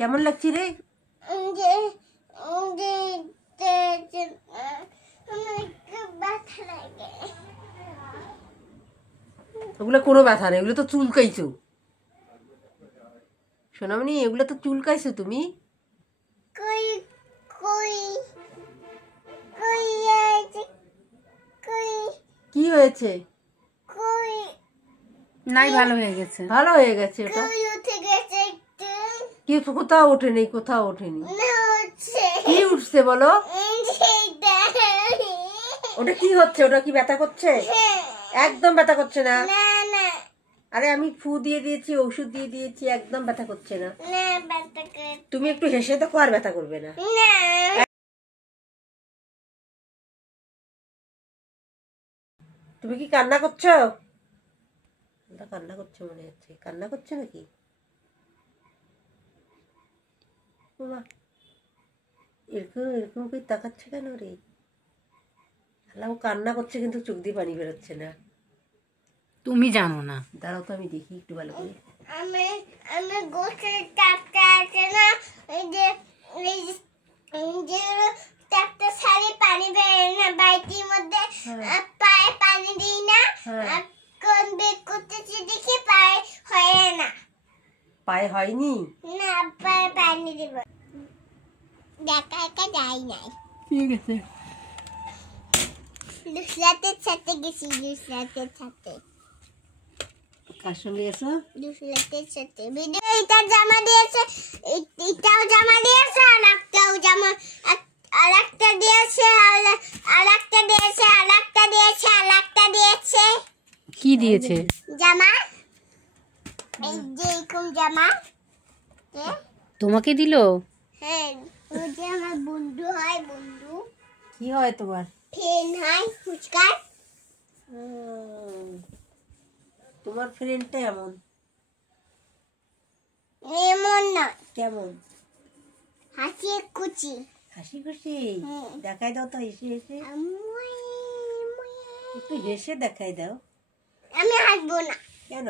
কেমন লাগছে রে? ওগুলো কোনো ব্যথা নেই, এগুলো তো চুলকাইছো সোনামণি, এগুলো তো চুলকাইছো তুমি। কি হয়েছে? নাই, ভালো হয়ে গেছে, ভালো হয়ে গেছে। ওটা কি? কোথাও ওঠেনি, কোথাও ওঠেনি। কি উঠছে বলো? ওটা কি হচ্ছে? ওটা কি ব্যথা করছে? একদম ব্যথা করছে না। আরে আমি ফু দিয়ে দিয়েছি, ওষুধ দিয়ে দিয়েছি, একদম ব্যথা করছে না। তুমি একটু হেসে দেখো, আর ব্যথা করবে না। তুমি কি কান্না করছো? কান্না করছো মনে হচ্ছে। কান্না করছো নাকি? এরকম এরকম করে তাকাচ্ছে কেন রে? ও কান্না করছে কিন্তু চোখ দিয়ে পানি বেরোচ্ছে না। তুমি জানো না। দাঁড়াও তো আমি দেখি একটু ভালো করে। আমি গোসলের ট্যাপটা আছে না, এই যে ট্যাপটা সারি পানি বের না, বালতির মধ্যে পায়ে পানি দিই না, কোন বের করতেছি দেখি পায়ে হয় না। পায়ে হয়নি? না, পায়ে পানি দিব দেখা একা যাই নাই। ঠিক আছে, লুসলাতের সাথে গেছি, লুসলাতের সাথে। কার সঙ্গে এসো? লুসলাতের সাথে। ভিডিও এটার জামা দিয়েছে, এটাও জামা দিয়েছে, আর একটাও জামা, আর একটা দিয়েছে, আর একটা দিয়েছে, আর একটা দিয়েছে, আর একটা দিয়েছে। কি দিয়েছে? জামা, এই যে এরকম জামা। তোমাকে দিল? হ্যাঁ, ও যে আমার বন্ধু হয়, বন্ধু। কি হয় তোমার? ফ্রেন্ড হয়, ফুচকার। তোমার ফ্রেন্ডটা এমন? এমন না। কেমন? হাসি খুশি। হাসি খুশি? দেখাই দাও তো হেসে হেসে। একটু হেসে দেখাই দাও। আমি হাসবো না। কেন?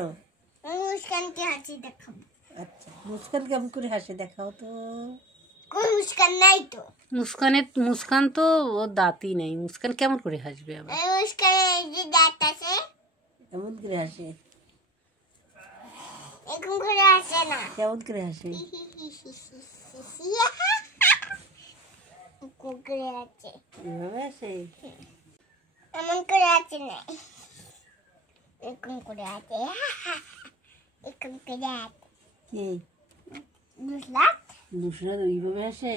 মুস্কানকে হাসি দেখাবো। আচ্ছা, মুস্কান কেমন করে হাসে দেখাও তো। কোন মুস্কান নাই তো। মুস্কান তো ওর দাঁতই নেই, মুস্কান কেমন করে হাসবে আবার? মুস্কানের যে দাঁত আছে, কেমন করে হাসে? এরকম করে হাসে না। কেমন করে হাসে? এরকম করে আছে। এভাবে হাসে? এমন করে আছে না, এরকম করে আছে। এরকম করে আছে। কি বুঝলা? নুসরাত ওইভাবে হাসে?